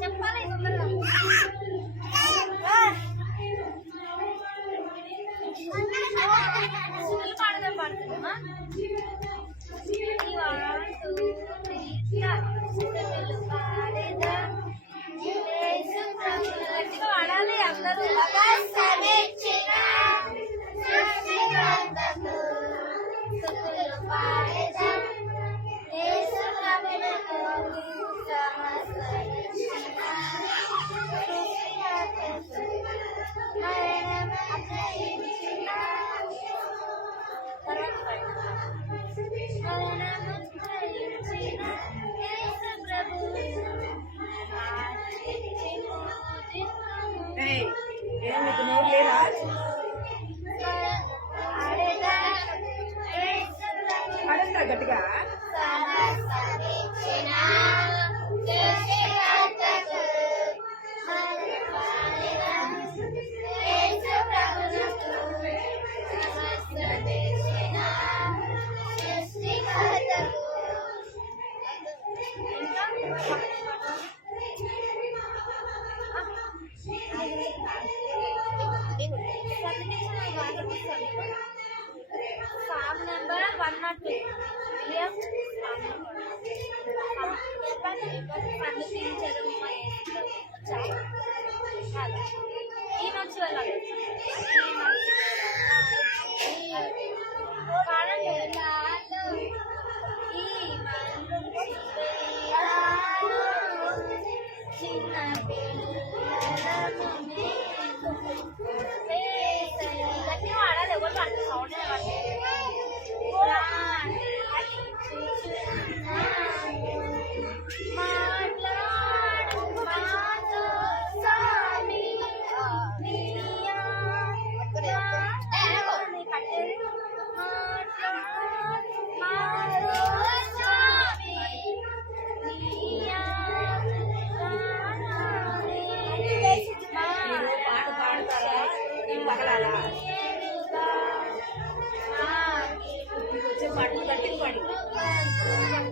చెప్పాలి పాడదాం పాడుతున్నామా వాడాలి అందరూ గట్టిగా సాంగ్ నెంబర్ 102 ఈ మంచి వల్ల చిన్న గట్టి వాడాలి ఎవరు పడుతుంది సౌండ్ పాటలు గట్టి పాడి కొంచెం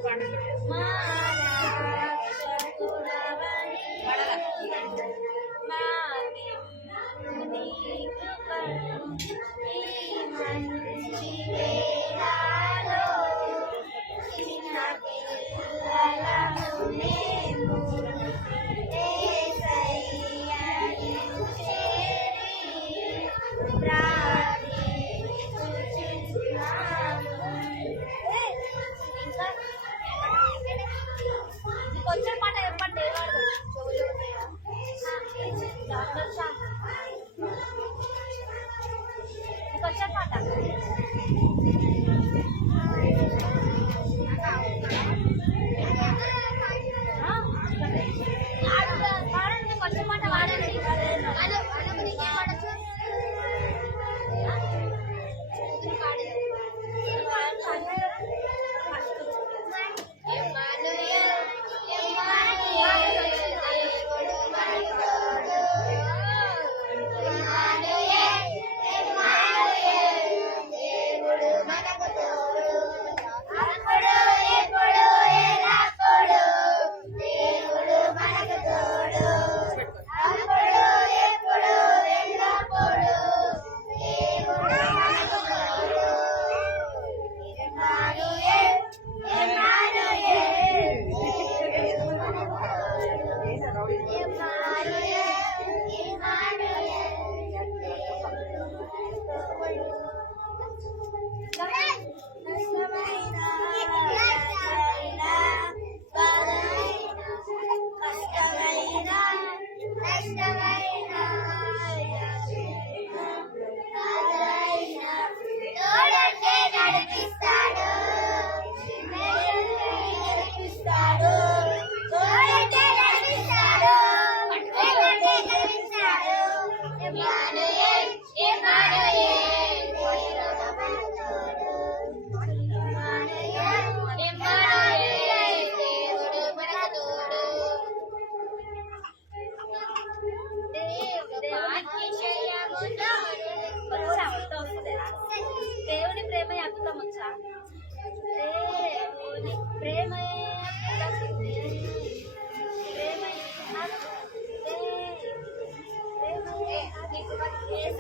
పాట చెప్పండి కొంచెం పాట వాడండి కొంచెం పాట వాడండి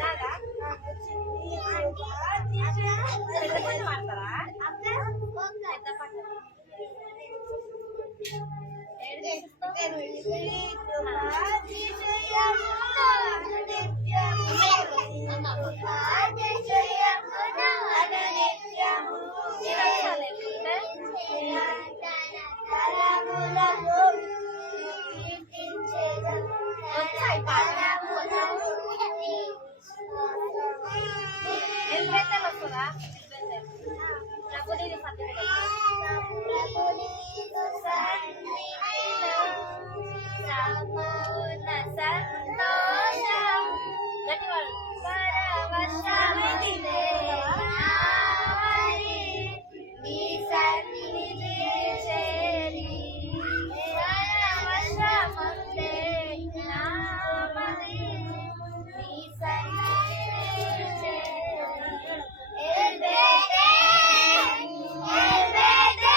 నాదా? పెద్ద పాట పాడతారా? పెద్ద పాట. వచ్చాయి పాట ఎల్బెందలు వస్తుందా? నాకు ఇది సంతోషం గట్టివాడు పరవశమైందే నావరి నీ సన్నిధి చేరి పరవశమందే నావరి నీ సన్నిధి చేరి ఎల్బెతే ఎల్బెతే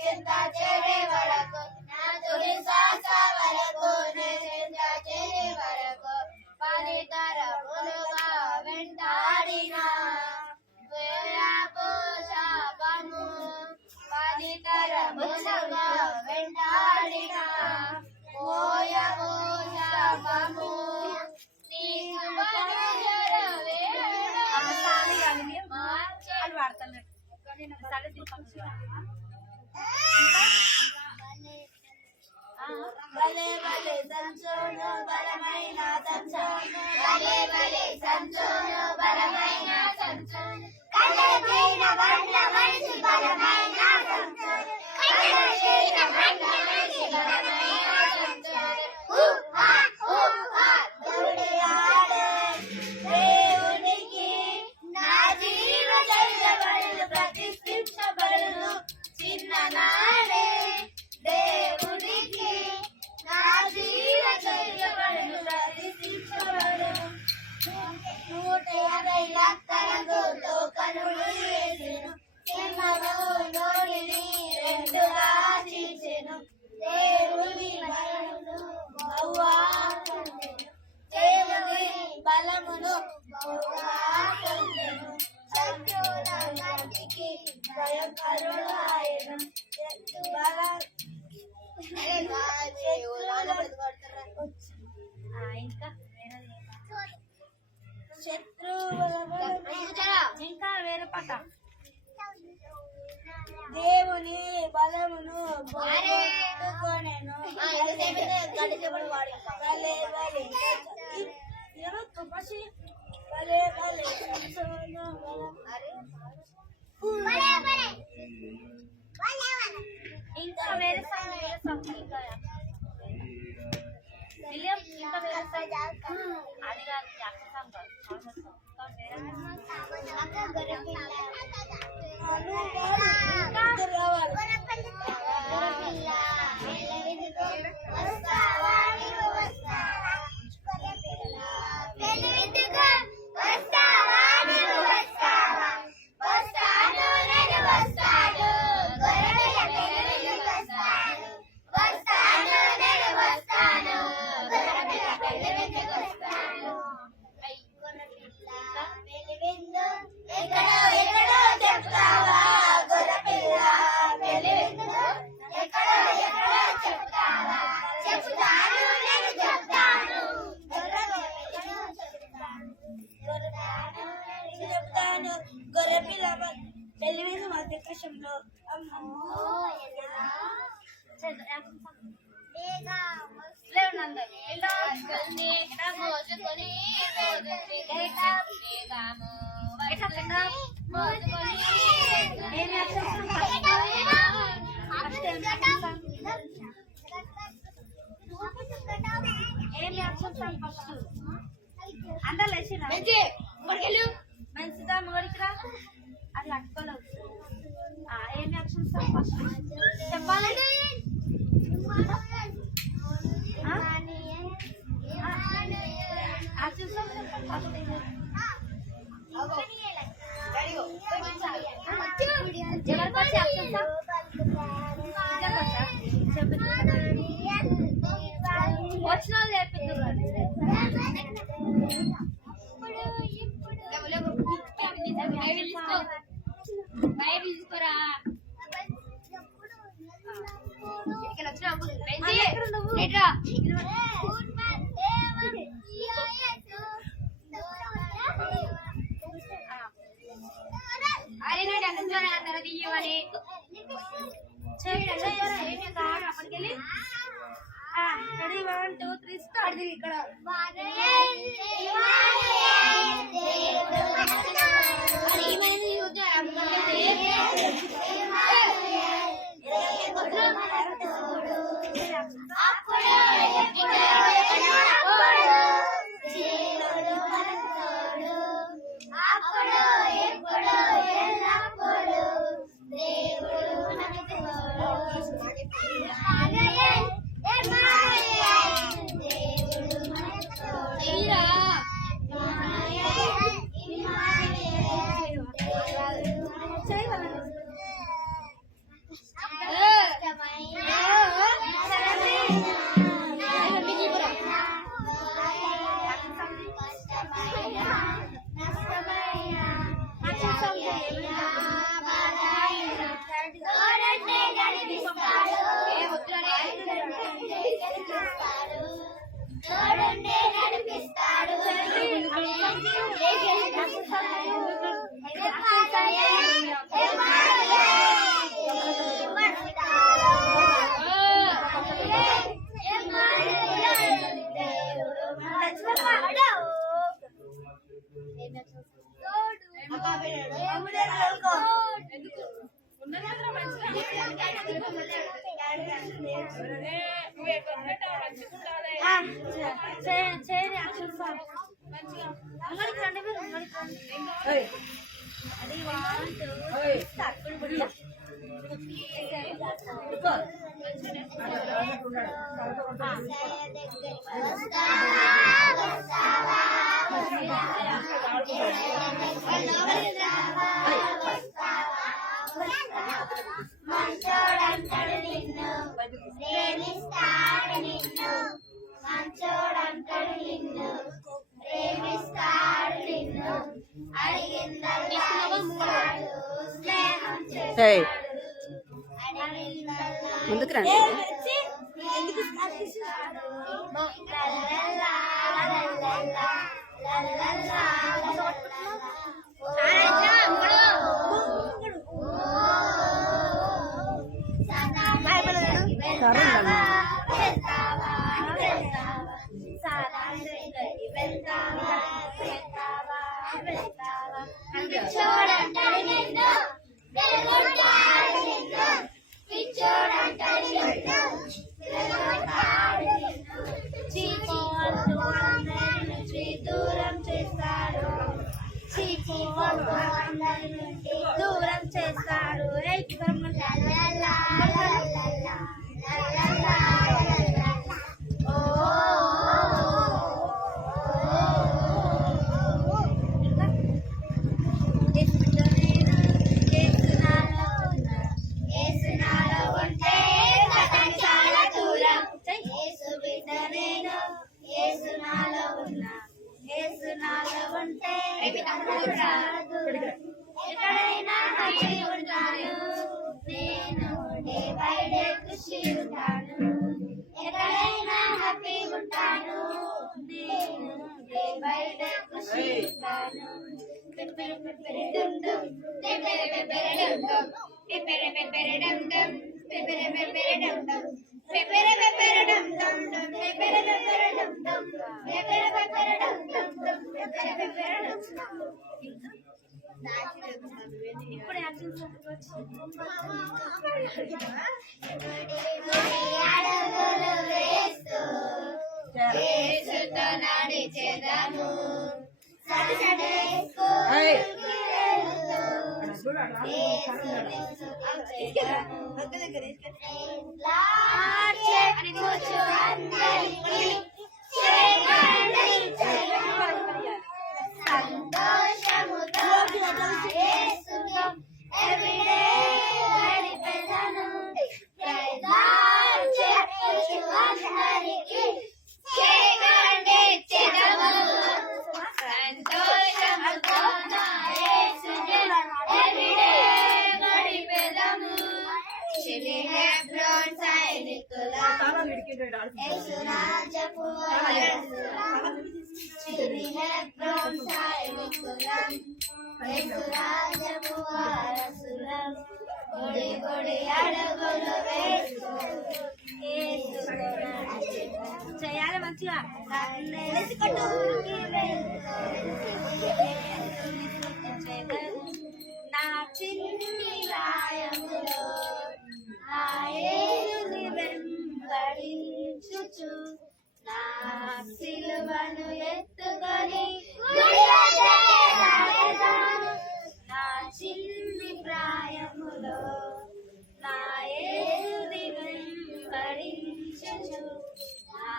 చెంత చేరే వరకు నా తొలి శ్వాస వరకు నే చెంత చేరే వరకు పలితరములుగా వెంటాడిన వేళపోషాపము పలితరములుగా వెంటాడిన పోయపోషాపము భలే భలే సంచోను బలమైన సంచోను భలే భలే సంచోను బలమైన సంచోను కళ్ళకైన బండ్ల మనిషి బలమైన సంచోను కళ్ళకైన బండ్ల మనిషి బలమైన సంచోను దౌడి ఆడే దేవునికి నా జీవ జయబడులు ప్రతిష్ఠించబడును చిన్ననాడే దేవునికి నా జీవ జయబడులు ప్రతిష్ఠించబడును 150 లక్షలకు తోకనులు వేసెను సింహము నోటిని రెండుగా చీల్చెను దేవుని బలమును బహుగా పొందెను దేవుని బలమును బహుగా పొందెను శత్రువుల కంటికి భయకరుడాయెను ఇంకా వేరే పక్క దేవుని బలమును ఇంకా వేరే ఇంకా వేరే అది గొర్రెపిల్ల పెళ్లివింద మధ్యకాశంలో అందరు లేచిన మంచిదా మొగడికిరా అది పట్టుకోలేవు ఏం యాక్షన్ ఫస్ట్ చెప్పాలండి వచ్చిన వాళ్ళు చేపిద్దాం తీసుకోరా అప్పటికెళ్ళి రెడీ 1 2 3 స్టార్ట్ ఇక్కడ మంచోడంటాడు నిన్ను ప్రేమిస్తాడు నిన్ను మంచోడంటాడు నిన్ను ప్రేమిస్తాడు నిన్ను అడిగిందల్లా ఇస్తాడు స్నేహం చేస్తాడు ముందుకు రండి. చూడంటాడు నిన్ను పిల్లలుంటాడు నిన్ను పిచ్చోడంటాడు నిన్ను పిల్లలుంటాడు నిన్ను చీపు అంటూ అందరి నుంచి దూరం చేస్తాడు చీపు అంటూ అందరి నుంచి దూరం చేస్తాడు ఎక్కడైనా హ్యాపీ ఉంటాను నేను డే బై డే ఖుషి ఉంటాను ఎక్కడైనా హ్యాపీ ఉంటాను నేను డే బై డే ఖుషి ఉంటాను పెపెరె పెపెరె డమ్ డమ్ పెపెరె పెపెరె డమ్ డమ్ పెపెరె పెపెరె డమ్ డమ్ పెపెరె పెపెరె డమ్ డమ్ పెపెరె పెపెరె డమ్ డమ్ పెపెరె పెపెరె డమ్ డమ్ పెపెరె పెపెరె డమ్ డమ్ పెపెరె పెపెరె డమ్ డమ్ ఇప్పుడు అడుగులు వేస్తూ యేసుతో నడిచెదము సరసడేస్తూ చెప్పుచు అందరికీ సంతోషముతో యేసుతో ఎవ్రీడే గడిపెదను చెప్పుచు అందరికీ చేకండిచెదము సంతోషముతో యేసుతో ఎవ్రీడే గడిపెదము చిలి హెబ్రోన్ సైనికులం యేసు రాజ్యపు వారసులం చిలి హెబ్రోన్ సైనికులం యేసు రాజ్యపు వారసులం బొడి బొడి అడుగులు వేస్తూ యేసుతో నడిచెదము చేయాలి మంచిగా నా చిన్ని రాయములో నా యేసుని వెంబడించుచు నా సిలువను ఎత్తుకొని నా చిన్ని ప్రాయములో నా యేసుని వెంబడించుచు నా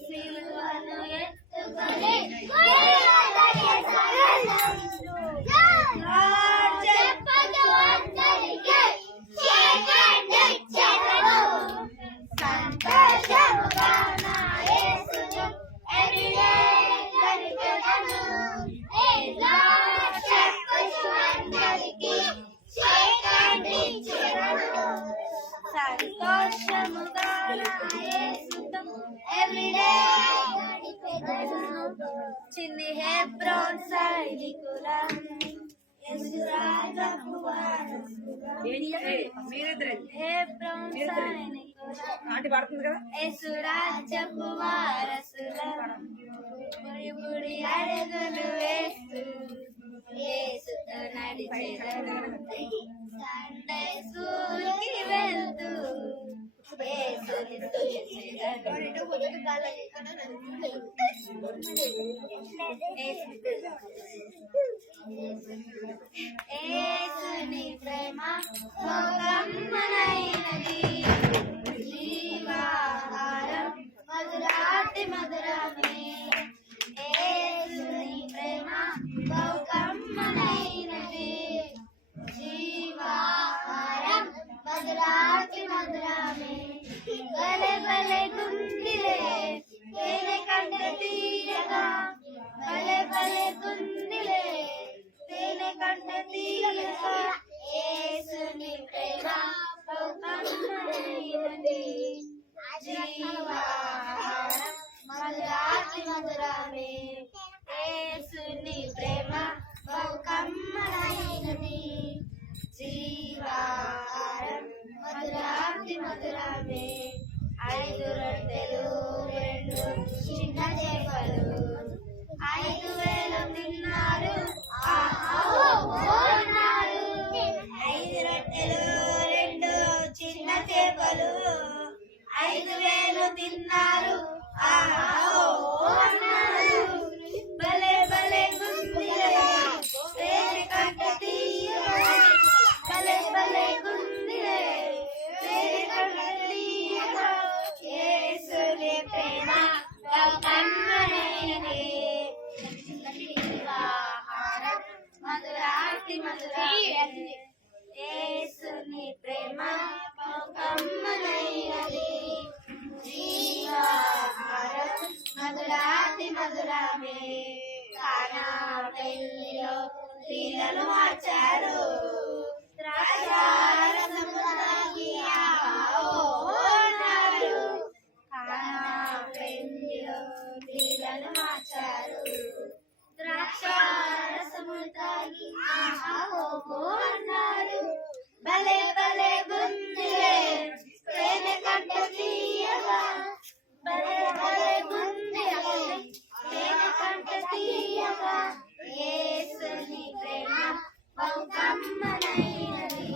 సిలువను ఎత్తుకొని చెప్పదు అందరికీ చేకండిచెదము సంతోషముగా నా యేసును ఎవ్రీడే గడిపెదను చెప్పుచు అందరికీ చేకండిచెదము సంతోషముగా నా యేసుతో ఎవ్రీడే గడిపెదను చిన్ని హెబ్రోన్ సైనికులం యేసు రాజకు వారసులం హెబ్రోన్ సైనికులం ఆంటీ పాడుతుంది కదా యేసు రాజకు వారసులం బుడి బుడి అడుగులు వేస్తూ యేసుతో నడిచెదరం సండే స్కూల్కి వెళ్తూ యేసుని యేసుని ప్రేమ గమ్మనైనది జీవాహారం మధురాతి మధురమే యేసుని ప్రేమ గమ్మనైనది జీవాహారం మధురాతి మధురమే భలే భలే గుందిలే తేనె కంటే తీయగా భలే భలే గుందిలే తేనె కంటే తీయగా యేసుని ప్రేమ గమ్మనైనది జీవాహారం మధురాతి మధురమే యేసుని ప్రేమ గమ్మనైనది జీవాహారం మధురాతి మధురమే 5 రొట్టెలు 2 చిన్న చేపలు 5,000 తిన్నారు అన్నారు 5 రొట్టెలు 2 చిన్న చేపలు 5,000 తిన్నారు అన్నారు భలే భలే గుందిలే తేనె కంటే తీయగా భలే భలే గుందిలే తేనె కంటే తీయగా యేసుని ప్రేమ గమ్మనైనది జీవాహారం మధురాతి మధురమే యేసుని ప్రేమ గమ్మనైనది జీవాహారం మధురాతి మధురమే కానా పెళ్లిలో నీళ్ళను మార్చారు ద్రాక్షారసము తాగి అన్నారు కానా పెళ్లిలో నీళ్ళను మార్చారు ద్రాక్షారసము తాగి అన్నారు భలే భలే గుందిలే తేనె కంటే తీయగా భలే భలే గుందిలే తేనె కంటే తీయగా యేసుని ప్రేమ గమ్మనైనది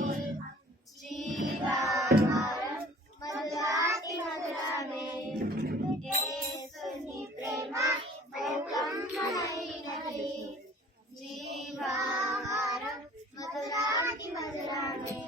జీవాహారం మధురాతి మధురమే యేసుని ప్రేమ గమ్మనైనది జీవాహారం మధురాతి మధురమే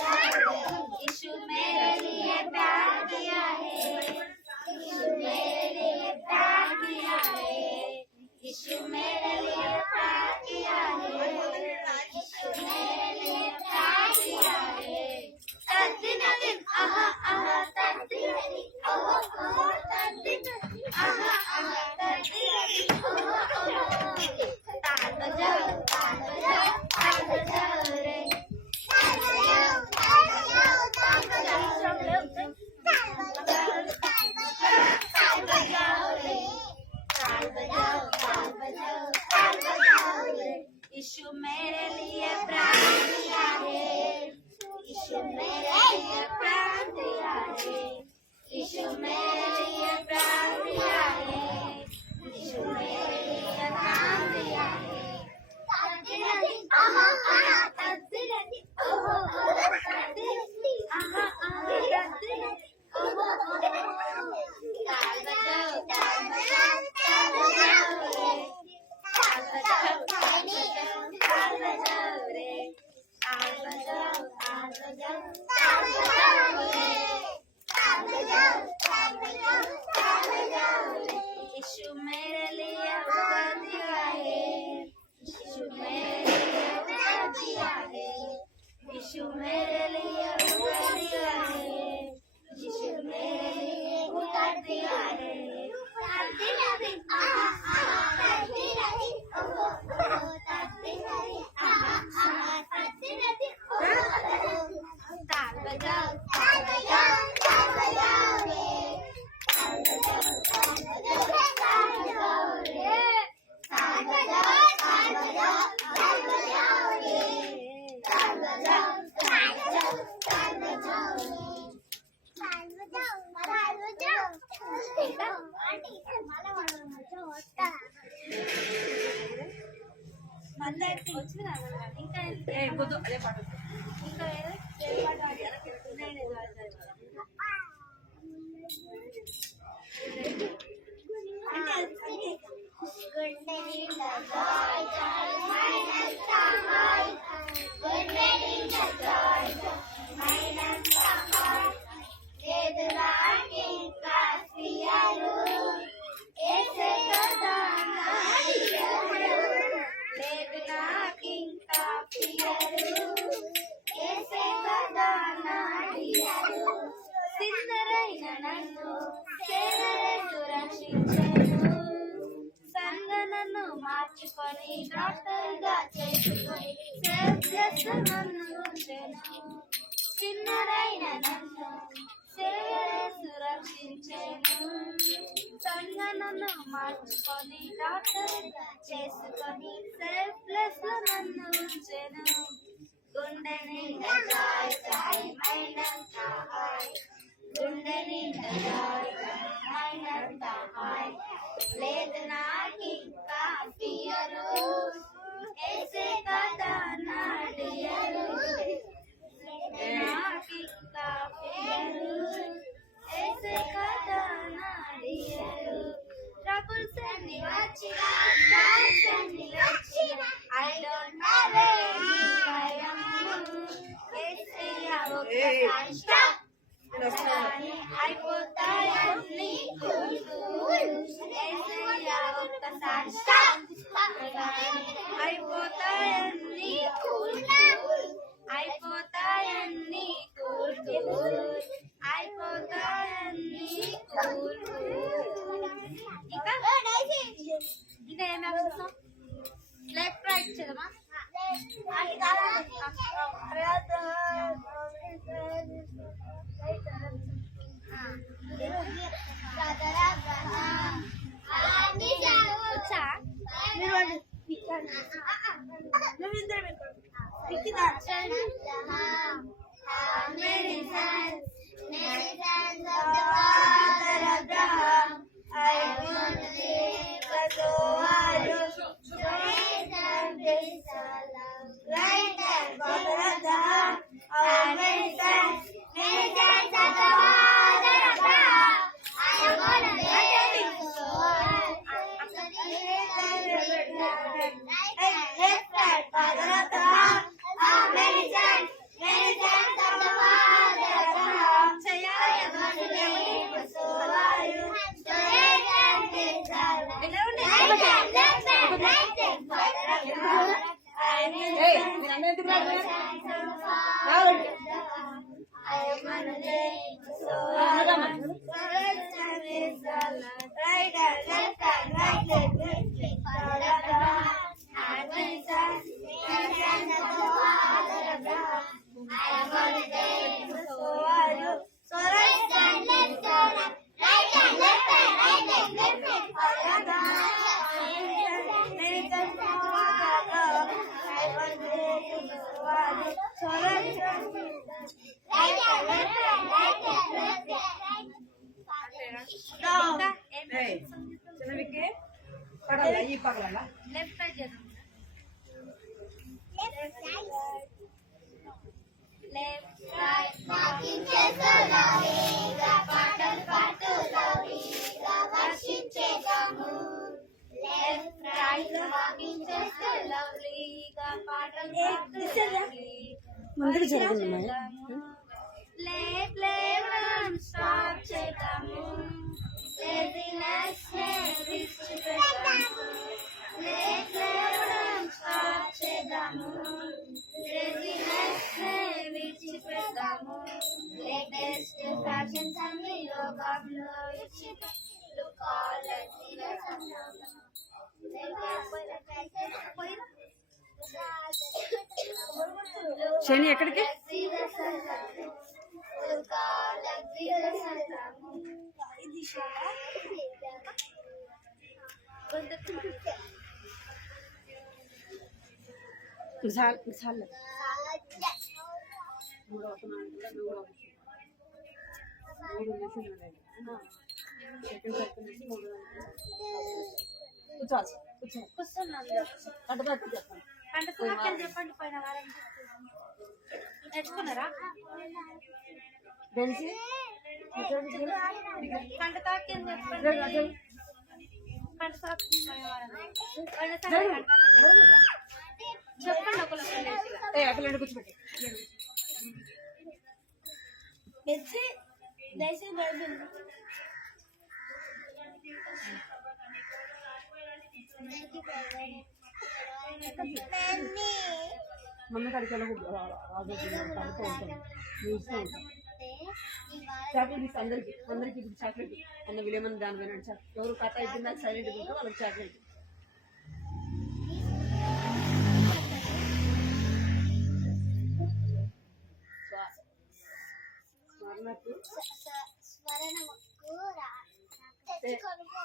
यीशु मेरे लिए प्यार किया है यीशु मेरे लिए प्यार किया है यीशु मेरे लिए प्यार किया है यीशु मेरे लिए प्यार किया है तद्दिन दिन आहा आहा तद्दिन दिन ओहो ओहो तद्दिन आहा आहा तद्दिन दिन ओहो ओहो ताल बजाओ रे ताल बजाओ यीशु मेरे लिए उतर दिया है, यीशु मेरे लिए उतर दिया है, यीशु मेरे लिए उतर दिया है, यीशु मेरे लिए उतर दिया है। వచ్చింది కదా ఇంకా అదే పాట ఇంకా ఏ పాట మార్చుకొని డాక్టర్గా చేసుకొని నన్ను చిన్నదైన నన్ను సేవలే సురక్షించెను సంగ నన్ను మార్చుకొని డాక్టర్గా చేసుకొని సెల్ఫ్లెస్ నన్ను ఉంచెను గుండె నిండా జాయ్ జాయ్ మైనంత హాయ్ గుండె నిండా జాయ్ జాయ్ మైనంత హాయ్ లేదు నాకింకా ఫియరు ఏసే కదా నా డియరు నాకింకా ఫియరు ఏసే కదా నా డియరు ట్రబుల్స్ అన్ని వచ్చినా స్టార్స్ అన్ని వచ్చినా ఐ డోంట్ హ్యావ్ ఎనీ భయం ఏసయ్యా ఒక్కసారి స్టాప్ అయిపోతాయన్ని కూల్ కూల్ ఏసయ్యా ఒక్కసారి స్టాప్ అయిపోతాయన్ని కూల్ కూల్ అయిపోతాయన్ని కూల్ కూల్ అయిపోతాయన్ని కూల్ కూల్ ఇంకా ఇంకా ఏమి అక్షరం లెఫ్ట్ రైట్ చేద్దామా ముందుకు జరగండి లేట్ లేవడం స్టాప్ చేద్దాము లేజినెస్ విడిచిపెడదాము లేట్ లేవడం స్టాప్ చేద్దాము లేజినెస్ విడిచిపెడదాము లేటెస్ట్ ఫ్యాషన్స్ అన్ని లోకంలో లుక్ ఆల్ శని ఎక్కడికి చెప్పండి పోయిన వారం నేర్చుకున్నారా కంట తాకి చెప్పండి ఒకళ్ళు కూర్చోబెట్టి మమ్మీ కడికి చాక్లెట్ ఇస్తే అందరికి ఇప్పుడు చాక్లెట్ అన్న విలేమని దాని వినండి ఎవరు కథ అయిపోయిందా సైలెంట్ ఉంటే వాళ్ళకి చాక్లెట్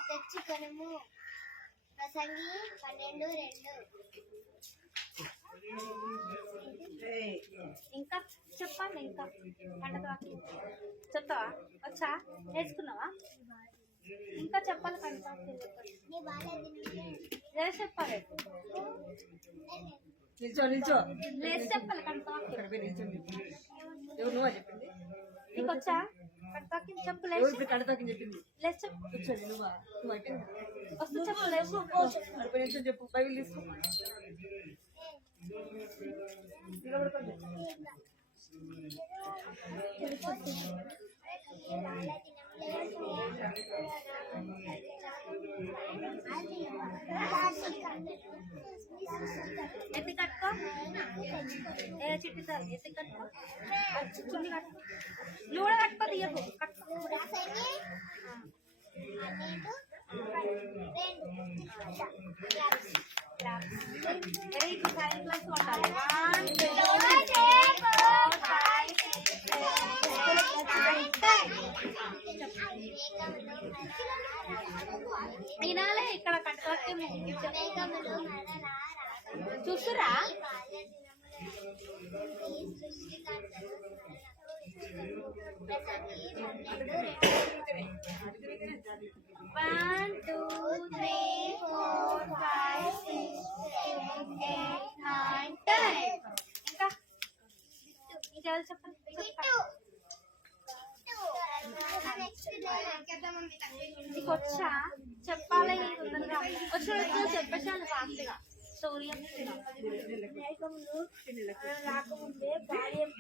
తెచ్చుకొనుము ప్రసంగి 12:2 ఇంకా చెప్పండి ఇంకా పంటకి చెప్తావా వచ్చా నేర్చుకున్నావా ఇంకా చెప్పాలి పంటకి చెప్పాలి నిల్చో లేదు చెప్పాలి పంటకి ఎవరు నువ్వా చెప్పింది నీకు వచ్చా పంటకి చెప్పు ఇప్పుడు కడతాకి చెప్పింది లేదు చెప్పు కూర్చోండి నువ్వు అయిపోయింది వస్తు చెప్పు లేదు 40 నిమిషాలు చెప్పు బైబిల్ తీసుకో ఎత్తి కట్టుకో ఏ చిట్టి సార్ ఎత్తి కట్టుకో చున్ని కట్టుకో నువ్వు కూడా కట్టుకో తీయకు కట్టుకో వెరీ గుడ్ సైన్ ప్లస్ కొట్టాలి 1 2 వినాలే ఇక్కడ కట్టుకోవటం చూస్తురా One, two, three, four, five, six, seven, eight, nine, 10. ఇంకా ఇంకా చెప్పండి నీకు వచ్చా చెప్పాలి వచ్చిన చెప్పేసాను ఫాస్ట్గా స్టోరీ రాకముందే బాల్యం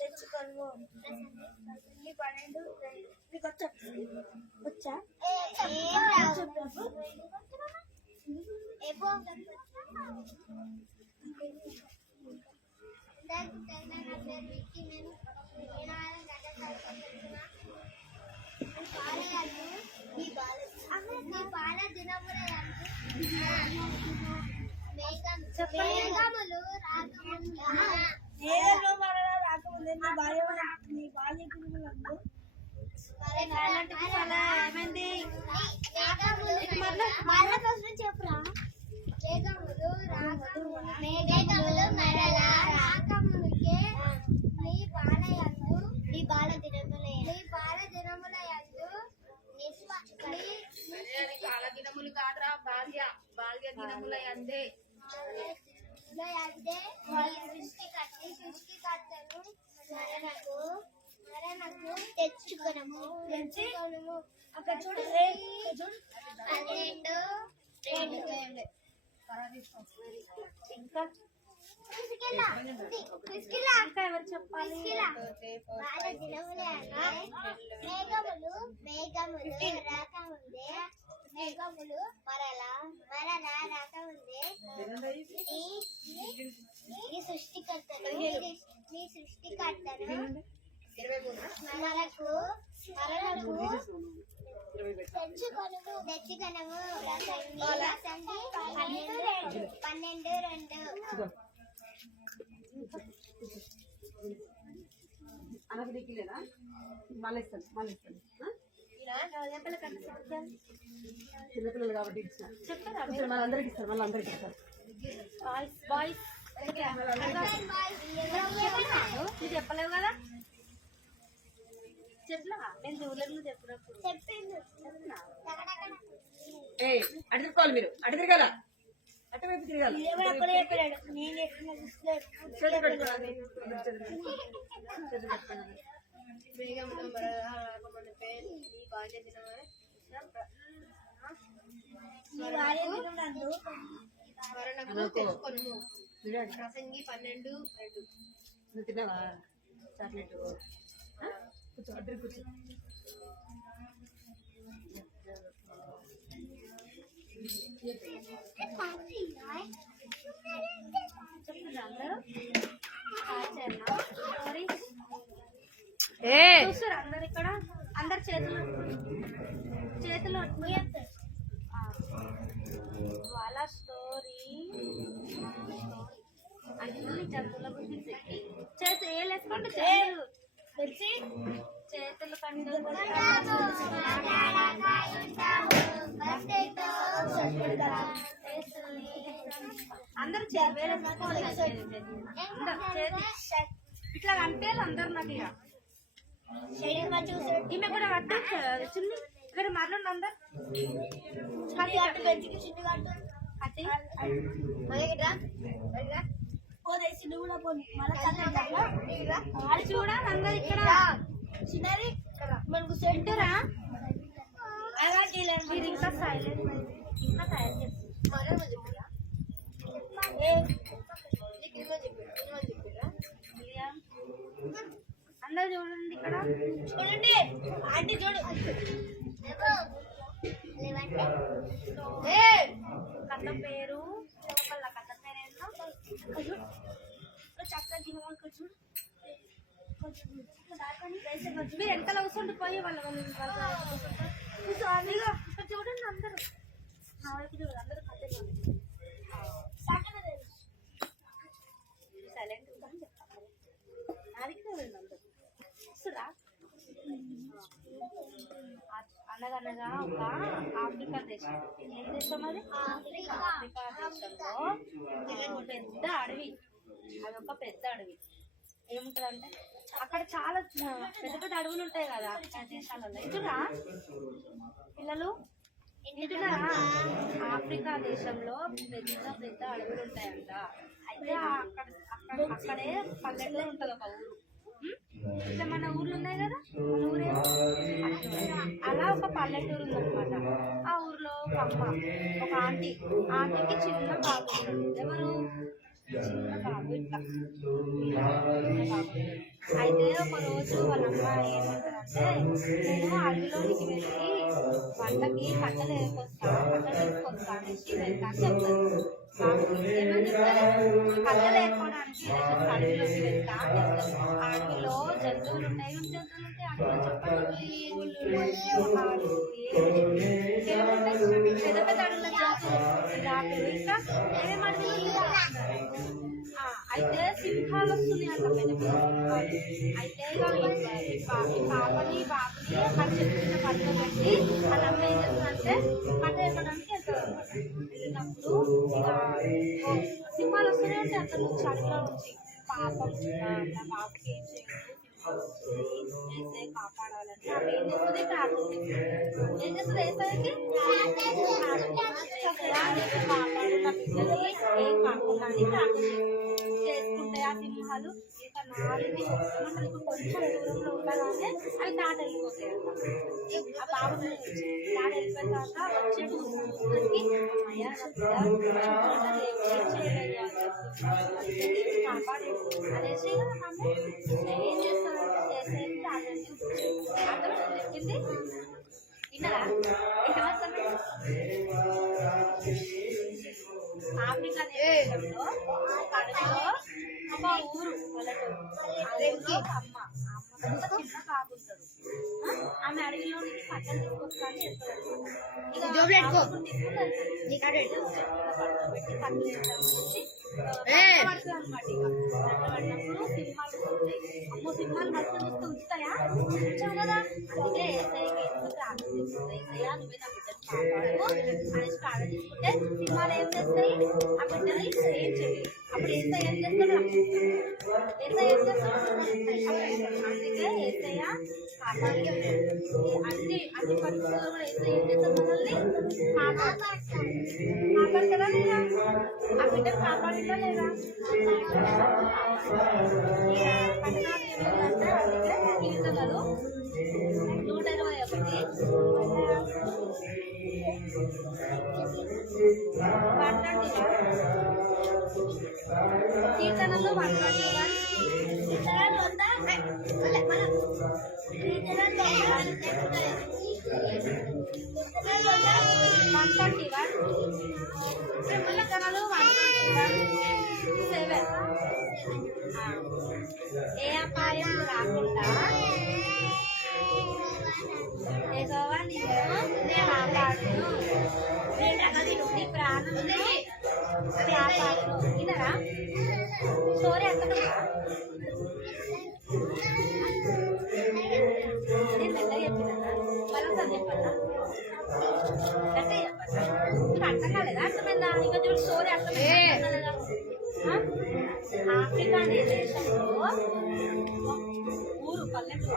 తెచ్చుకోను ఈ 12 నీకు వచ్చా ఏమైంది చెప్పురా మేఘములు మరలా రాకమునికే నీ బాల దినములయందు బాల దినములు కాదురా బాల్య దినములయందే సృష్టికర్తను మరణకు తెచ్చుకొనము అక్కడ చూడు చూడు 12 ఇంకా ఇంకా ఎవరు చెప్పాలి? వాళ్ళ దినములే మేఘములు రాకముందే మేఘములు మరల రాకముందే ఈ సృష్టికర్తను మరలకు తెచ్చుకొనము 12:2 అనకు దిక్కులేదా? మళ్ళీ ఇస్తాను చిన్నపిల్లలు కాబట్టి ఇచ్చిన చెప్తారా? మళ్ళీ ఇస్తారు బాయ్స్ చెప్పలేవు కదా? చెప్పలా నేను చూడలేదు చెప్పినప్పుడు. అటు తిరుకోవాలి, మీరు అటు తిరగాల, అటువైపు తిరగాలి. ప్రసంగి 12:2 నువ్వు తిన్నావా చాక్లెట్? కూర్చో, అద్దరు కూర్చో. చూస్తారు అందరు ఇక్కడ, అందరు చేతులు వాళ్ళ స్టోరీ అన్ని జంతువుల గురించి చేతులు వేసుకోండి, చేతులు కండు అందరు ఇట్లా కనిపించాలి అందరు నాకు. ఇక ఈమె కూడా కట్టింది ఇక్కడ మాట్లాడండి అందరు. చూడాలి అందరు ఇక్కడ మనకు సెంటరా మీరు ఇంకా సైలెంట్ ఇంకా తయారు అందరు చూడండి ఇక్కడ చూడండి ఆంటీ చూడు కథ పేరు వాళ్ళ కథ పేరేంటో చక్కగా చూడు మీరు వెనకాల కూర్చోండి పోయి వాళ్ళ చూడండి అందరూ నా వైపు చూడండి అందరూ కథ సైలెంట్ అనగనగా ఒక ఆఫ్రికా దేశం, ఏం దేశం అది? ఆఫ్రికా దేశంలో పెద్ద అడవి, అది ఒక పెద్ద అడవి. ఏముంటదంటే అక్కడ చాలా పెద్ద పెద్ద అడవులు ఉంటాయి కదా ఆ దేశాలలో. ఇంటురా పిల్లలు, ఇంటురా? ఆఫ్రికా దేశంలో పెద్ద పెద్ద అడవులు ఉంటాయంట. అయితే అక్కడే పల్లెటూరు ఉంటుంది, ఒక ఊరు. ఇట్లా మన ఊర్లు ఉన్నాయి కదా, మన ఊరేమో అలా ఒక పల్లెటూరు ఉందన్నమాట. ఆ ఊర్లో ఒక అమ్మ, ఒక ఆంటీకి చిన్న బాబు. ఎవరు? చిన్న బాబు. ఇట్లా అయితే ఒక రోజు వాళ్ళ అమ్మ ఏమంటారంటే, నేను అడవిలోనికి వెళ్ళి వంటకి కట్టెలు తీసుకొస్తా అనేసి వెళ్తా అని చెప్తాను. ఏమని చెప్తారు? కట్టెలు వేసుకోవడానికి అడవిలోకి వెళ్తా అని చెప్తారు. అడవిలో జంతువులు ఉంటాయి, జంతువులు ఉంటాయి అడవిలో. చెప్పండి, పెద్ద పెద్ద అడవుల జంతువులు ఇంకా ఏమేమి అడవులు? అయితే సింహాలు వస్తుంది అంట, పెద్ద పెద్ద సింహాలు. అయితే బాబుని అక్కడ చెప్తున్న పట్టులో పెట్టి వాళ్ళ అమ్మ ఏం చేస్తుందంటే కట్ట వేయడానికి వెళ్తారు అనమాట. వెళ్ళినప్పుడు ఇక సింహాలు వస్తూనే ఉంటాయి అక్కడ నుంచి, అడవిలో నుంచి. పాపం బాబుకి ఏం చేయదు, ఏసై కాపాడాలని ఆమె ఏం చేస్తుంది? ప్రార్థిస్తుంది. ఏం చేస్తుంది? ఏసైకి కాపాడు నా పిల్లల్ని ఏం కాకుండా అని చేసుకుంటే ఆ సింహాలు ఇక నాలుగు ఏమంటారు ఇప్పుడు కొంచెం దూరంలో ఉండగానే అవి దాటి వెళ్ళిపోతాయంట. ఆ బాబు దాటి వెళ్ళిపోయిన తర్వాత వచ్చే చూసుకుని అయ్యా ఏం చేయలేదు కాపాడు అనేసి ఆమె ఏం చేస్తానంటే చేసేది అర్థం చెప్పింది. విన్నారా? ఆఫ్రికా దేశంలో ఒక అడవిలో ఒక ఊరు పల్లెటూరు ఒక అమ్మ చిన్న కాకుంటారు. ఆమె అడవిలో నుంచి పట్టలు తీసుకొస్తాను చెప్తారు. ఇక పెట్టి పక్కన వేస్తామనేసి పడుతుంది అనమాట. ఇక పడినప్పుడు సింహాలు వస్తాయి. అమ్మో సింహాలు మధ్య చూస్తే ఉంచుతాయా? ఉంచావు కదా. అందుకే ఏసైకి ఎందుకు ప్రార్థిస్తుంది? ఏసయ్యా నువ్వే నా బిడ్డను కాపాడు అనేసి ప్రార్థించుకుంటే సింహాలు ఏం చేస్తాయి? ఆ బిడ్డని ఏం చేయాలి? అప్పుడు ఏసై ఏం చేస్తాడు? ఏసై ఏం చేస్తాడు? అందుకే ఏసయ్య కాపాడి అన్ని పరిస్థితుల్లో కూడా ఏసై ఏం చేస్తాడు? మనల్ని కాపాడతారా లేదా? ఆ బిడ్డను కాపాడుతా లేదా? పట్టణాలు ఏమిటంటే అందుకే కీర్తనలు 121 కీర్తనలు 7 ఏ అపాయం రాకుండా యెహోవా నిన్ను కాపాడును. నీ ప్రాణమును కాపాడును. వినరా? స్టోరీ అక్కడ నేను మెల్లగా చెప్పినా మరొకసారి చెప్పన్నా? గట్టిగా చెప్పన్నా? నీకు అర్థం కాలేదా? అర్థమైందా? ఇంకా చూడు స్టోరీ అర్థమైందా? ఆఫ్రికా అనే దేశంలో ఊరు పల్లెటూరు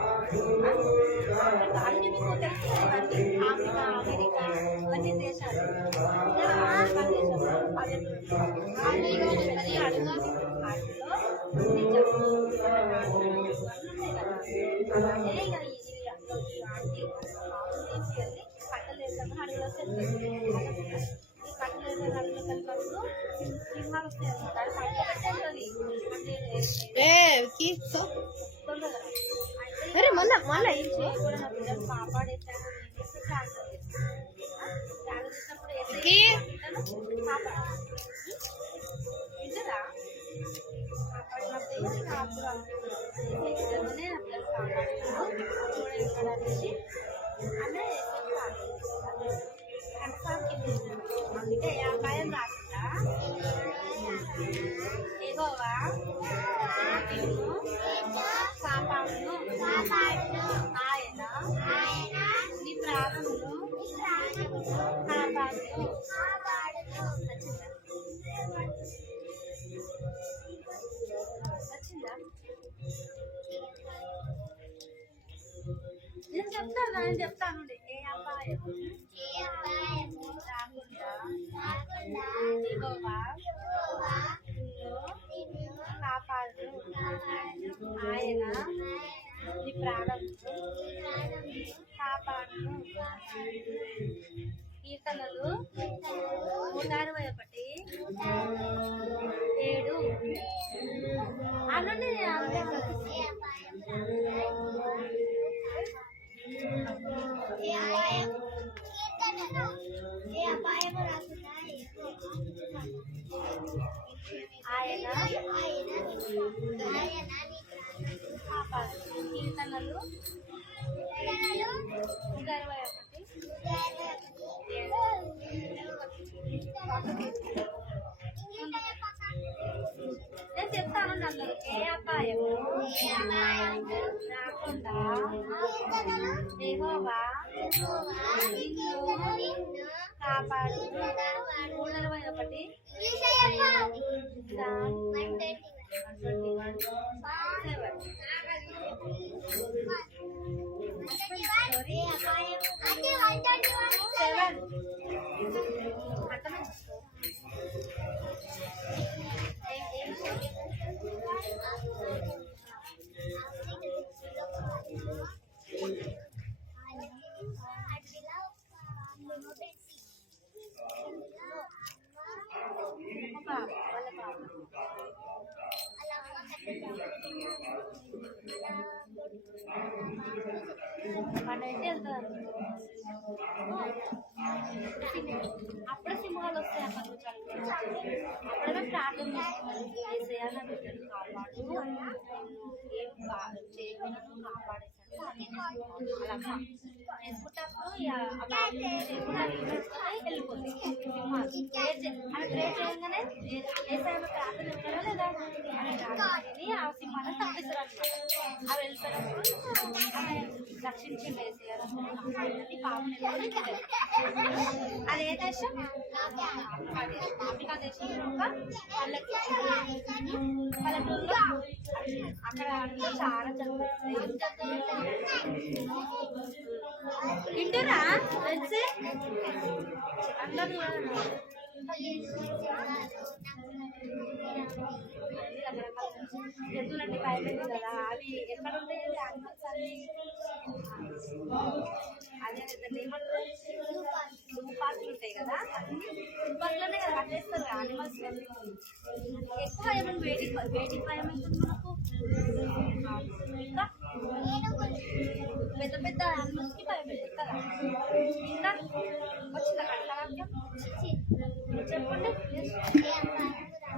అన్ని మీకు తెలుసు కదండి. ఆఫ్రికా, అమెరికా ఇవన్నీ దేశాలు. ఆఫ్రికా దేశంలో పల్లెటూరు అడవిలో అడవిలో అలాగే ఇక ఈ ఆంటీ తీసుకెళ్ళి కట్టలు వేసాము అడవిలో వెళ్తుంది. ఈ కట్టలు వేసాము అడవిలో వెళ్ళినప్పుడు సింహాలు వస్తాయి అనమాట. అది పట్ట పెట్టేస్తుంది అంటే మళ్ళీ ఏం చేయకూడదు నా బిడ్డను కాపాడేసాను ప్రార్థన చేసినప్పుడు వింటారా? కాపాడినప్పుడు అప్పుడు బిడ్డలోనే నా బిడ్డను కాపాడుతాను అనేసి అనే అందుకే ఏ అపాయం రాకుండా యెహోవా నిన్ను కాపాడును. ఆయన నీ ప్రాణమును కాపాడును. నచ్చిందా? నేను చెప్తాను ఏ అపాయం రాకుండా యెహోవా నిన్ను కాపాడును. ఆయన నీ ప్రాణమును కాపాడును. కీర్తనలు 161:7 అనండి. ఆయన కాపాడును. కీర్తనలు 161:7 నేను చెప్తాను. అందరూ ఏ అపాయము రాకుండా యెహోవా నిన్ను కాపాడును. 121:7 అప్పుడే సింహాలు వస్తాయి అక్కడ అప్పుడే ప్రార్థన చేసుకోవాలి ఏసయ్యా నా బిడ్డను కాపాడు ఏం చేయకుండా కాపాడేసాడు అలా చేసుకుంటప్పుడు వెళ్ళిపోతుంది ప్రేర్ చేయగానే ఏసయ్య ప్రార్థన వినడా లేదా అని ఆ సింహాన్ని తప్పిస్తారు అనమాట అవి వెళ్ళిపోయినప్పుడు రక్షించింది ఏసయ్య అది ఏ దేశం ఆఫ్రికా దేశం పల్లెటూరులో అక్కడ చాలా ఇంటురా అందరూ జంతువులంటే భయపడింది కదా అవి ఎక్కడ ఉంటాయి యానిమల్స్ అన్ని అదే జూ పార్కులు ఉంటాయి కదా పార్కులోనే కదా కట్టేస్తారు యానిమల్స్ ఎక్కువ ఏమైనా వేటికి భయం అవుతుంది మనకు ఇంకా పెద్ద పెద్ద యానిమల్స్కి భయం అవుతుంది కదా ఇంకా వచ్చిందా కంటవాక్యం చెప్పండి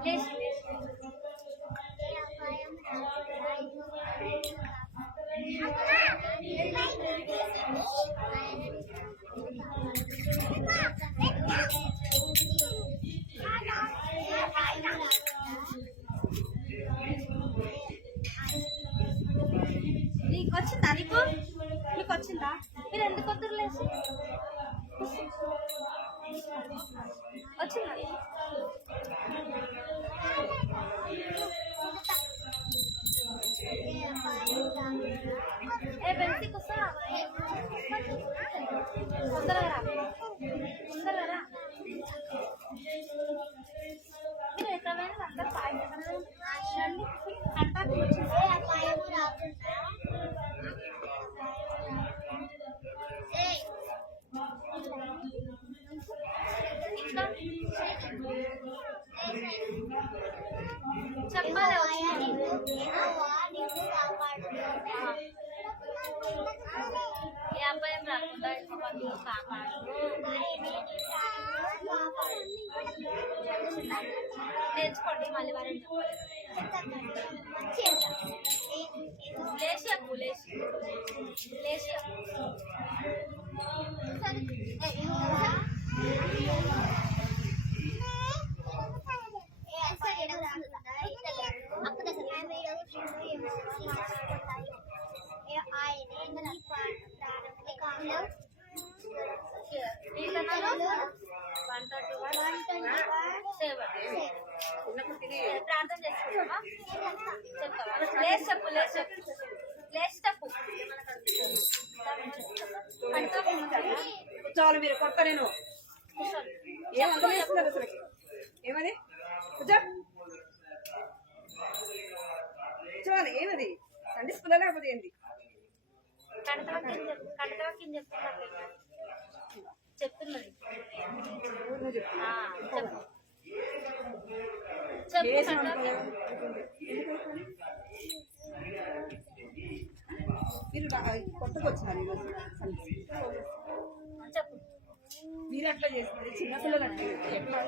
లేచి నీకు వచ్చిందా నీకు వచ్చిందా మీరు ఎందుకు వద్దు లేచి వచ్చిందా ఏ బెంచికి వస్తారా తొందరగా రా తొందరగా రా మీరు ఎక్కడైనా అందరు పాయింట్ కంటాక్ట్ వచ్చిందా చెప్పాలి ఏ అబ్బాయి రాకుండా కాపాడు నేర్చుకోండి మళ్ళీ వారిని లేచి చెప్పు లేచి చెప్పు ప్రార్థన చేసుకుంటావా చెప్తావా లేచి చెప్పు లేచి చెప్పు కూర్చోవాలి మీరు కొత్త నేను ఏమంతా చేస్తున్నారు అసలు ఏమని కూర్చోవాలి ఏమది సండే స్కూల్ లేకపోతే ఏంటి కంటవాక్యం చెప్తున్నది మీరు కొత్తగా వచ్చినారు చెప్పు మీరు అట్లా చేస్తున్నారు చిన్నపిల్లలు అంటే ఎట్లా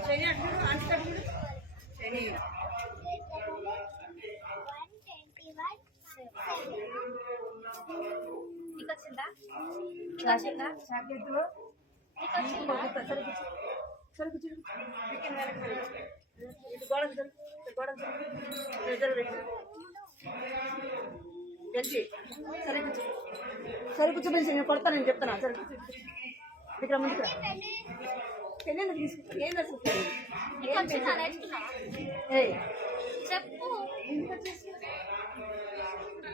శని అంటారు ఆంటీ కట్టుడు శని నీకు వచ్చిందా చాక్లెట్లో బెల్చి సరే కూర్చో, సరే కూర్చో బెల్చి, నేను కొడతాను, నేను చెప్తాను. సరే కూర్చో, ఇక్కడ ముందుకు రా. పెళ్ళి తీసుకుంటా, ఏం అసలు ఏయ్ చెప్పు.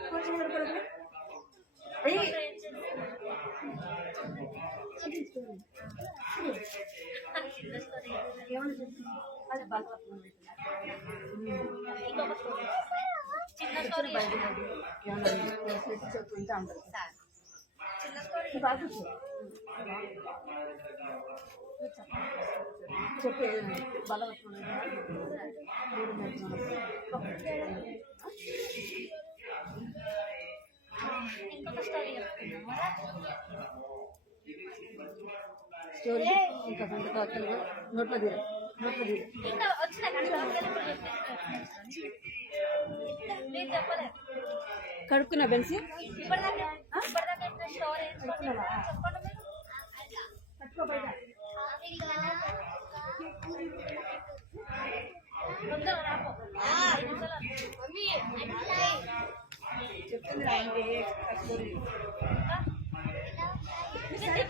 కొంచెం కూడా పడకు. ఏమన్నా చెప్తున్నా అది భాగవతం ఇంకొక స్టోరీ, చిన్న స్టోరీ చెప్పు ఇంకా అందరు చిన్న స్టోరీ. బాగా చెప్పు బలవత్వం ఇంకొక స్టోరీ చెప్తున్నాము. స్టోరీ ఇంకా సంత కాకలుగా నోట్లో తీర ఇంకా వచ్చిన నేను చెప్పలేదు. కడుక్కున్నా బెన్సి ఇప్పటిదాకా స్టోరీ కడుక్కున్నావా చెప్పండి మీరు. కట్టుకో బయట తొందరగా రాపో. చెప్తుంది రాండి స్టోరీ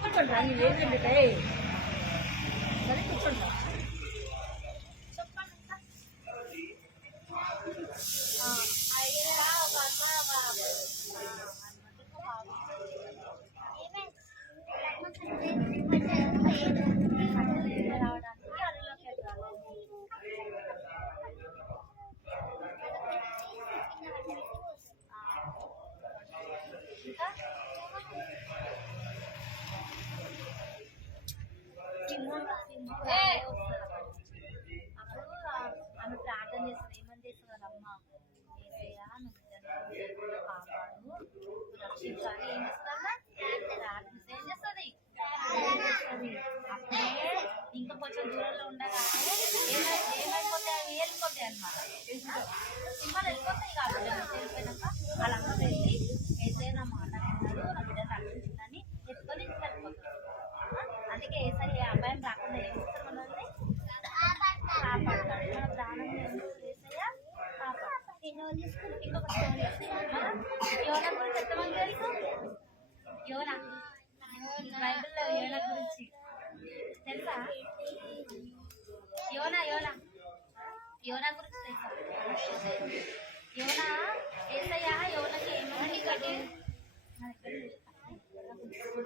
కూర్చోండి నీ ఏంటండి సరే కూర్చోండి అప్పుడు ఆమె ప్రార్థన చేస్తుంది. ఏమని చేస్తుంది అమ్మ, ఏసయ్యా నువ్వు కాపాడు, రక్షించాలి. ఏం చేస్తుందమ్మా, ప్రార్థన ఏం చేస్తుంది. అప్పుడే ఇంకా కొంచెం దూరంలో ఉండగానే ఏమైపోతాయి, అవి వెళ్ళిపోతాయి అన్నమాట. సింహాలు వెళ్ళిపోతాయి కాబట్టి వెళ్ళిపోయినాక వాళ్ళందరూ వెళ్ళి ఏసయ్య నా మాట విన్నాడు, నా బిడ్డ రక్షించిందని ఎత్తుకొని వెళ్ళిపోతారు. అందుకే ఏసయ్య అభయం రాకుండా ఏం చేస్తారు మనల్ని కాపాడతాడు. మన ప్రాణం ఏసయ్య కాపాడతాడు. ఇంకొక స్టోరీ యోనా గురించి ఎంతమంది తెలుసు? యోనా బైబిల్లో యోనా గురించి తెలుసా? యోనా యోనా గురించి తెలుసా? యోనా ఏసయ్య యోనకి ఏమని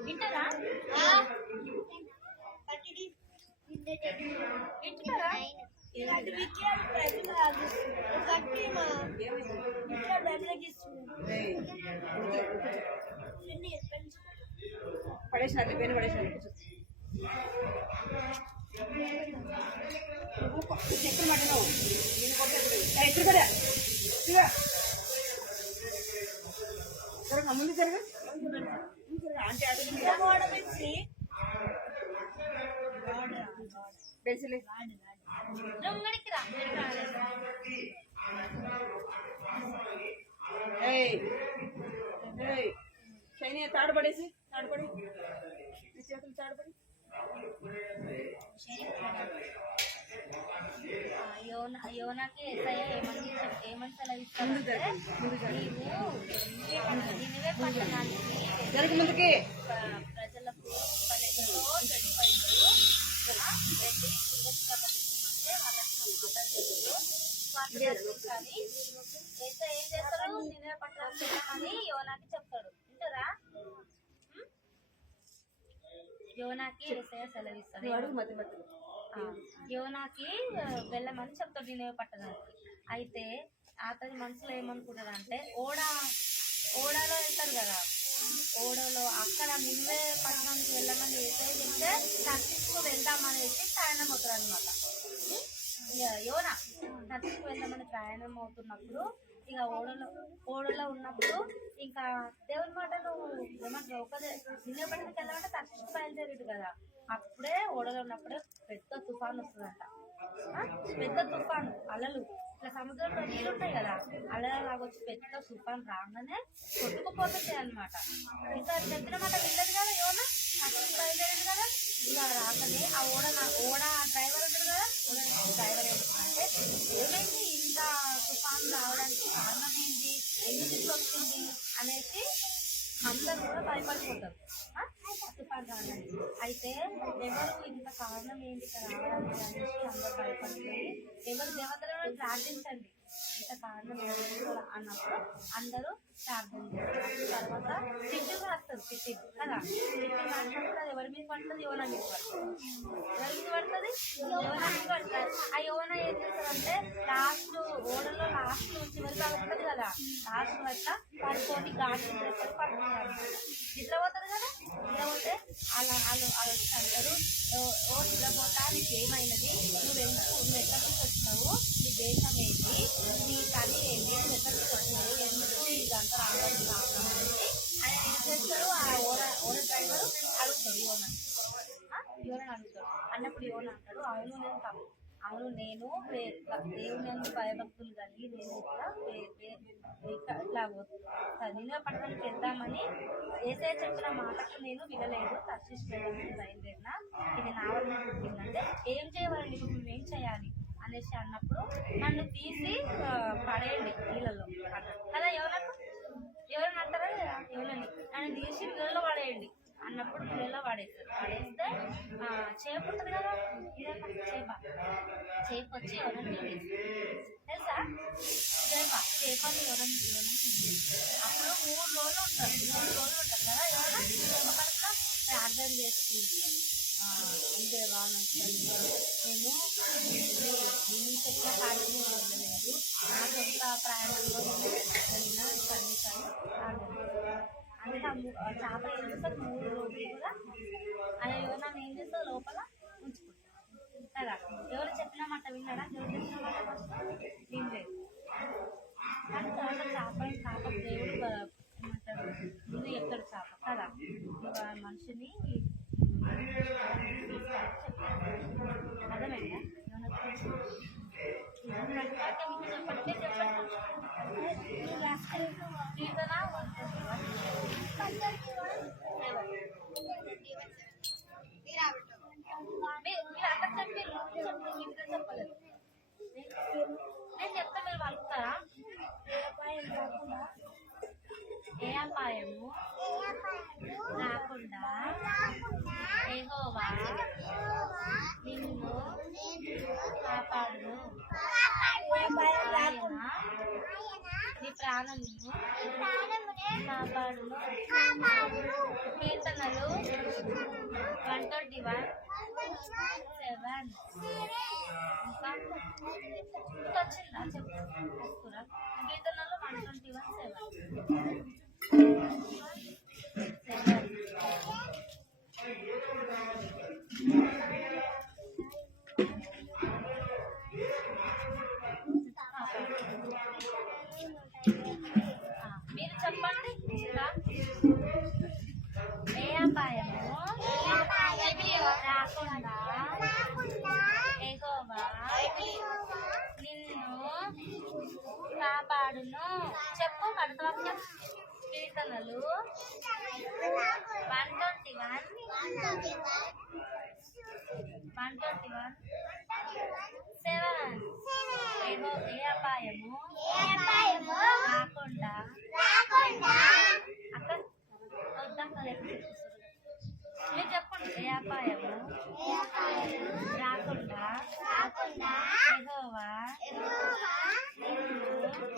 వింటారా? వింటున్నారా? పడేసాలి పేరు పడేసాలి చెప్పిన మాట నేను కొట్టలేదు. జరగ ముందు జరగ ఆంటీ పెన్సిల్ దొంగడికి రా. శైని తాడుపడేసి తాడుపడి చేతులు తాడుపడి యోనాకి ఏసయ్య ఏమని సెలవిస్తాడంటే, నినివే పట్టణానికి జరగ ముందుకి ప్రజలకు ఎంతో చనిపోయినారు, వెళ్ళి పూర్వకమంటే వాళ్ళకి మాటలు చెప్తూ వాటిని ఏసయ్య ఏం చేస్తాడు, నినివే పట్టణానికి వెళ్ళమని యోనాకి చెప్తాడు. వింటారా? యోనాకి ఏసయ్య సెలవిస్తాడు. యోనాకి వెళ్ళమని చెప్తాడు నినివే పట్టణానికి. అయితే అతని మనసులో ఏమనుకుంటాడంటే ఓడలో వెళ్తారు కదా, ఓడలో అక్కడ నినివే పట్టణానికి వెళ్ళమని ఏసయ్య చెప్తే నర్సిస్కు వెళ్దామనేసి ప్రయాణం అవుతారు అనమాట. యోనా నర్సిస్కు వెళ్దామని ప్రయాణం అవుతున్నప్పుడు ఇక ఓడలో ఉన్నప్పుడు ఇంకా దేవుని మాటలు ఏమంటారు, నినివే పట్టణానికి వెళ్ళాలంటే నర్సిస్కు బయలుదేరాడు కదా. అప్పుడే ఓడలో ఉన్నప్పుడే పెద్ద తుఫాను వస్తుందంట. పెద్ద తుఫాను అలలు ఇట్లా సముద్రంలో నీళ్ళు ఉంటాయి కదా, అలలాగా వచ్చి పెద్ద తుఫాను రాగానే కొట్టుకుపోతుంది అనమాట. ఇంకా చెప్పిన మాట వినలేదు కదా యోనా, అక్కడ బయలుదేరాడు కదా. ఇలా రాకనే ఆ ఓడ డ్రైవర్ ఉంటాడు కదా, డ్రైవర్ ఏమంటే ఏమైంది, ఇంత తుఫాను రావడానికి కారణం ఏంటి, ఎందుకు ఇట్లా వస్తుంది అనేసి అందరూ కూడా భయపడిపోతారు. పసిపాడు అయితే ఎవరు ఇంత కారణం ఏంటి ఇక్కడ రావడానికి అనేసి అందరూ భయపడిపోయి ఎవరు దేవతలను ప్రార్థించండి ఇంత కారణం ఎవరు అన్నప్పుడు అందరూ ప్రార్థన చేస్తారు. తర్వాత చిట్టి రాస్తారు, చిట్టి కదా, చిట్టి రాసినప్పుడు అది ఎవరి మీద పడుతుంది, యోనా మీద పడుతుంది. ఎవరి మీద పడుతుంది, యోనా మీద పడుతుంది. ఆ యోనా ఏం చేస్తారంటే లాస్ట్ ఓడలో లాస్ట్ చివరికి అది ఉంటుంది కదా, లాస్ట్ వల్ల పడుకొని గాడి పడుతున్నారు. నిద్రపోతుంది కదా, నిద్రపోతే అలా వాళ్ళు వచ్చి అంటారు, ఓ నిద్రపోతా నీకు ఏమైనది, నువ్వు ఎక్కడి నుంచి వచ్చినావు, నీ దేశం ఏంటి, నీ తల్లి ఏంటి, నువ్వు ఎక్కడి నుంచి వచ్చినావు, ఎందుకు ఇదంతా రావడం అనేది ఆయన ఏం చేస్తాడు, ఆ ఓడ డ్రైవరు అడుగుతాడు యోనని అడుగుతాడు. అన్నప్పుడు యోన అంటాడు, అవును నేను దేవుని భయభక్తులు కలిగి నేను ఇట్లా నిలువ పట్టణానికి వెళ్దామని ఏసే చెప్పిన మాటకు నేను వినలేదు, తర్శించలేదని బయలుదేరిన, ఇది నా వల్ల పుట్టిందంటే ఏం చేయవాలండి, ఇప్పుడు నువ్వేం చేయాలి అనేసి అన్నప్పుడు నన్ను తీసి పడేయండి నీళ్ళలో కదా, ఎవరైనా అంటారా, ఎవరని నన్ను తీసి నీళ్ళలో పడేయండి అన్నప్పుడు నీళ్ళలో పడేస్తే చేప ఉంటుంది కదా, చేప వచ్చి ఎవరైనా తెలుసా, చేపని ఎవరైనా అప్పుడు 3 రోజులు ఉంటారు కదా, ఎవరైనా చేప కడుపులో ప్రార్థన చేసుకుంటారు. దేవా నేను నీ చెప్పిన కార్యక్రమం వెళ్ళలేదు, నా సొంత ప్రయాణంలో వెళ్ళిన కనీసాన్ని అంటే చేప ఏం చేస్తారు 3 రోజులు కూడా అలా ఎవరైనా ఏం చేస్తారు లోపల ఉంచుకుంటారు కదా. ఎవరు చెప్పిన మాట విన్నాడా, ఎవరు చెప్పిన మాట వినలేదు. కానీ తర్వాత చేప దేవుడు ఏమంటారు, ముందు ఎక్కడ చేప కదా, మనిషిని అర్థమైందా, చెప్పండి కీర్తన 121 మీరు అక్కడ చెప్పలేదు, నేను చెప్తా మీరు పలుకుతారా. ఏ అపాయము రాకుండా యెహోవా నిన్ను కాపాడును, ఆయన నీ ప్రాణమును కాపాడును. కీర్తనలు 121:7. ఇంకా వచ్చిందా చెప్తురా, కీర్తనలు 121:7. మీరు చెప్పండి, ఏ అపాయము రాకుండా యెహోవా నిన్ను కాపాడును. చెప్పు అర్థవాక్యం. కీర్తనలు 121:7. ఏ అపాయము రాకుండా అక్కడ వద్దాం కదా, మీరు చెప్పండి. ఏ అపాయము రాకుండా యెహోవా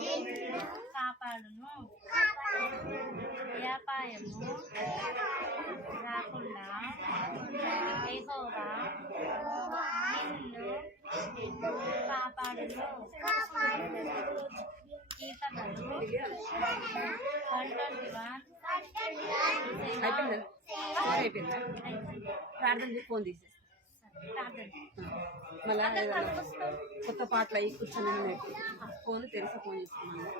నిన్ను కాపాడును. ఏ అపాయము రాకుండా యెహోవా నిన్ను కాపాడును. కీర్తనలు 121:7. అయిపోయిందా, ప్రార్థన ఫోన్ తీసేసి మళ్ళా కొత్త పాటలు అవి కూర్చొని ఫోన్ తెలిసి ఫోన్ చేసుకున్నాను.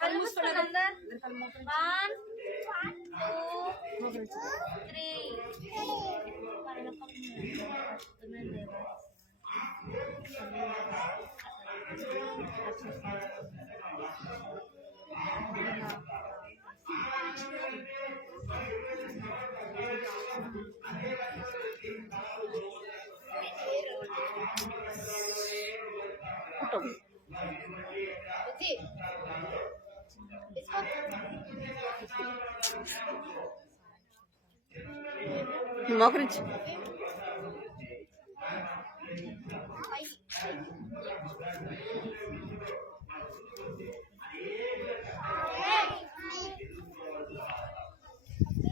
1, 2, 3. మోకరించి పై